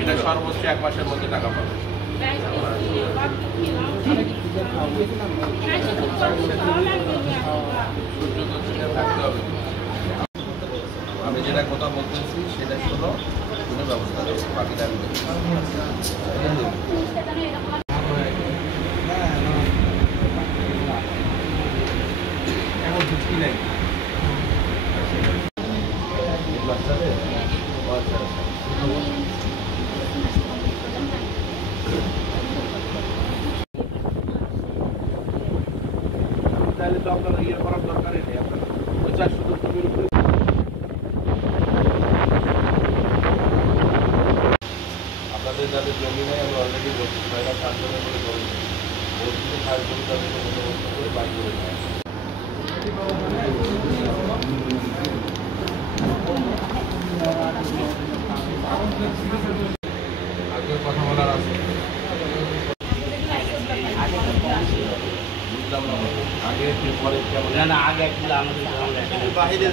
এটা সর্বোচ্চ 1 মাসের মধ্যে টাকা পাবে। থাকতে হবে। আমি যেটা কথা বলতেছি সেটা শোনো, কোনো ব্যবস্থা নেই, বাকিটা আমি দেখি। তাহলে তো আপনার ইয়ে করার দরকারই নেই, আপনার 400 জমির উপরে আপনাদের যাদের জমি নেই, আমি অলরেডি বলছি তারা 7 জনের করে জমি বলছি, 5 জমি তাদেরকে বন্দোবস্ত করে বাড়ি করে নেয়। আগে কথা বলার আছে, বুঝলাম না আগে পরে কেমন, না আগে একটু আমাদের বাহিরে